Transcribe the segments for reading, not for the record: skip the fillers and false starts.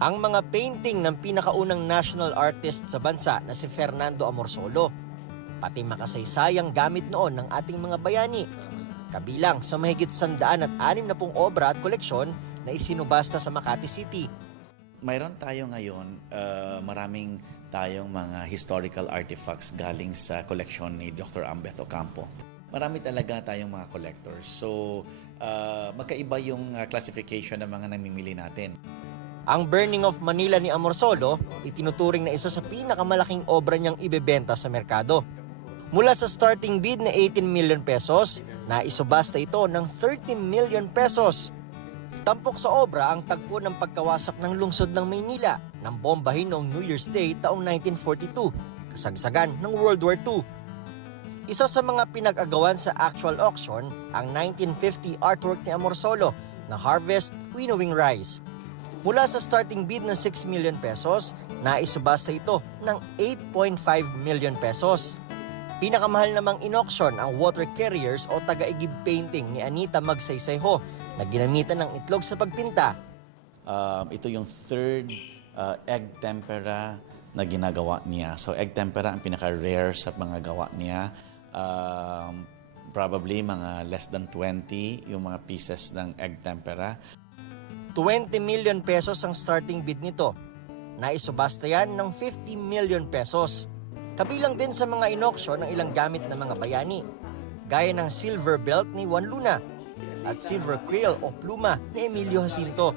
ang mga painting ng pinakaunang national artist sa bansa na si Fernando Amorsolo, pati makasaysayang gamit noon ng ating mga bayani, kabilang sa mahigit 160 obra at koleksyon na isinubasta sa Makati City. Mayroon tayo ngayon, maraming tayong mga historical artifacts galing sa koleksyon ni Dr. Ambeth Ocampo. Marami talaga tayong mga collectors. So, magkaiba yung classification ng mga namimili natin. Ang Burning of Manila ni Amorsolo, itinuturing na isa sa pinakamalaking obra niyang ibebenta sa merkado. Mula sa starting bid na 18 million pesos, naisubasta ito ng 30 million pesos. Tampok sa obra ang tagpo ng pagkawasak ng lungsod ng Maynila ng bombahin noong New Year's Day taong 1942, kasagsagan ng World War II. Isa sa mga pinag-agawan sa actual auction ang 1950 artwork ni Amorsolo na Harvest Winnowing Rice. Mula sa starting bid ng 6 million pesos, naisubasta ito ng 8.5 million pesos. Pinakamahal namang in-auction ang water carriers o taga-igib painting ni Anita Magsaysayho na ginamitan ng itlog sa pagpinta. Ito yung third egg tempera na ginagawa niya. So egg tempera ang pinaka-rare sa mga gawa niya. Probably mga less than 20 yung mga pieces ng egg tempera. 20 million pesos ang starting bid nito. Naisubasta yan ng 50 million pesos. Kabilang din sa mga in-auction ang ilang gamit ng mga bayani, gaya ng silver belt ni Juan Luna at silver quill o pluma ni Emilio Jacinto.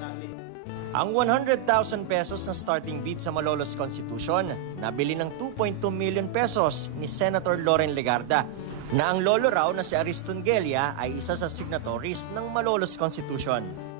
Ang 100,000 pesos na starting bid sa Malolos Constitution, nabili ng 2.2 million pesos ni Senator Loren Legarda, na ang lolo raw na si Ariston Gelia ay isa sa signatories ng Malolos Constitution.